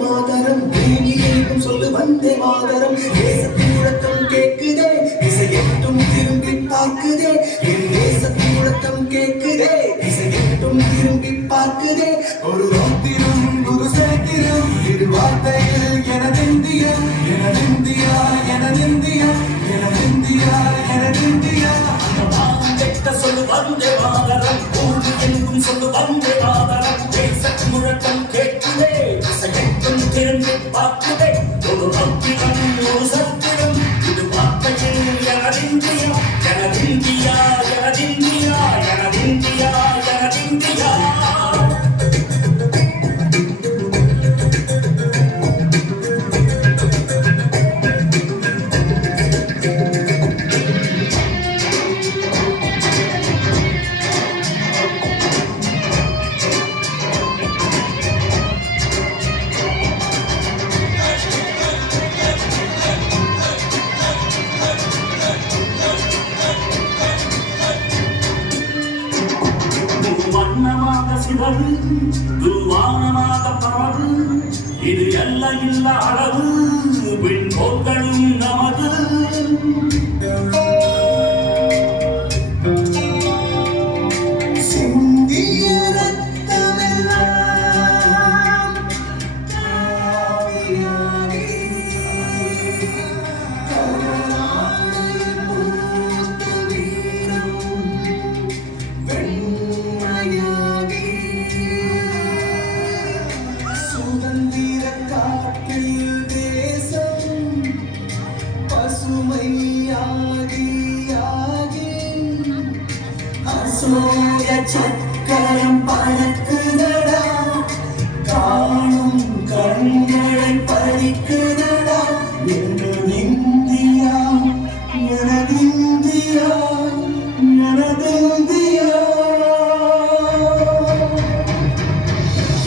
மாதரம் பூமி எங்கும் சொல்லு வந்தே மாதரம் தேசத்தின் முழக்கம் கேட்குதே திசையெட்டும் திரும்பி பார்க்குதே என் தேசத்தின் முழக்கம் கேட்குதே திசையெட்டும் திரும்பி பார்க்குதே ஒரு ராத்திரம் ஒரு சேத்திரம் இது வார்த்தையில் எனதிந்தியா எனதிந்தியா எனதிந்தியா எனதிந்தியா எனதிந்தியா சொல்லு வந்தே மாதரம் பூமி எங்கும் சொல்லு வந்தே மாதரம் தேசத்தின் முழக்கம் கேட்குதே திசையெட்டும் திரும்பி பார்க்குதே ஒரு ராத்திரம் ஒரு சத்திரம் இது வார்த்தையில் எனதிந்தியா எனதிந்தியா எனதிந்தியா எனதிந்தியா எனதிந்தியா துவானமாக பரவு இது எல்லையில்ல அளவு விண்போர்களும் நமது சக்கரம் பறக்குதடா காணும் கண்களை பறிக்குதடா எனதிந்தியா எனதிந்தியா எனதிந்தியா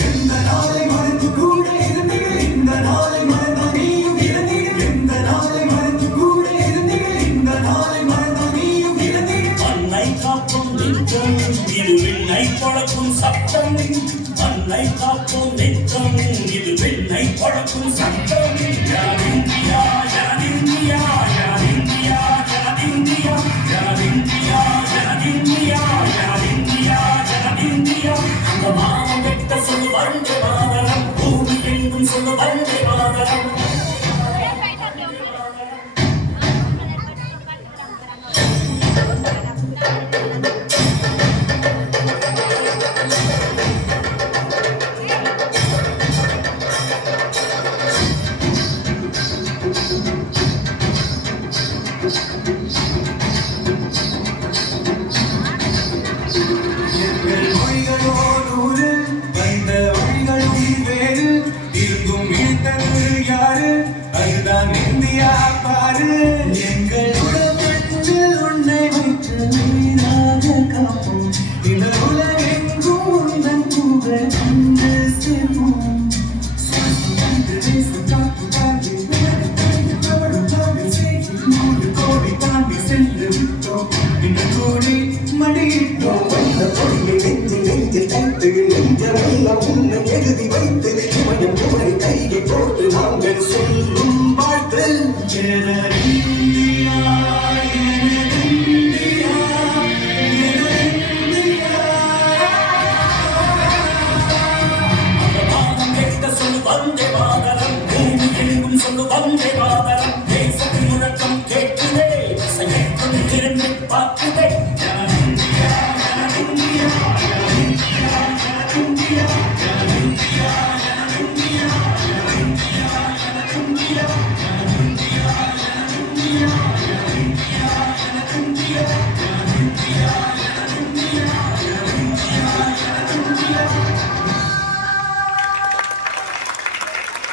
எந்த நாளை மறந்து கூட இருந்தீர்கள் இந்த நாளை மறந்த நீயும் இருந்தீர்கள் எந்த நாளை மறந்து கூட இருந்தீர்கள் இந்த நாளை மறந்த நீயும் இருந்தீர்கள் அன்னை காக்கும் நிற்கும் இது வெண்ணை பழக்கும் சத்தம் அன்னை காக்கும் நிற்கும் இது வெண்ணை பழக்கும் சத்தம் யாரிந்தியா யாரிந்தியா யாரிந்தியா யாரிந்தியா யாரிந்தியா யாரிந்தியா யாரிந்தியா யாரிந்தியா அந்த மானம் வெட்ட சொல்லு வந்தே மாதரம் பூமி எங்கும் சொல்லு வந்தே மாதரம் அதுதான் இந்தியா பாரு எங்கள் உலகத்தில் உன்னை வைத்து நீராக காப்போம் இந்த உலகெங்கும் உந்தன் புகழ் கொண்டு சேர்ப்போம் தாண்டி சென்று விட்டோம் இந்த கோடி மடியிட்டோம் வந்த பொருளை நெஞ்சில் நெஞ்சில் தைத்து நெஞ்சமெல்லாம் உன்னை எழுதி வைத்து இமயம் உமை கையை போட்டு நாங்கள் சொல்லும் வாழ்த்து எனதிந்தியா எனதிந்தியா எனதிந்தியா அந்த மாதம் கேட்ட சொல்லு வந்தே மாதரம் பூமி எங்கும் சொல்லு வந்தே மாதரம் தேசத்தின் முழக்கம் கேட்குதே திசையெட்டும் திரும்பி பார்க்குதே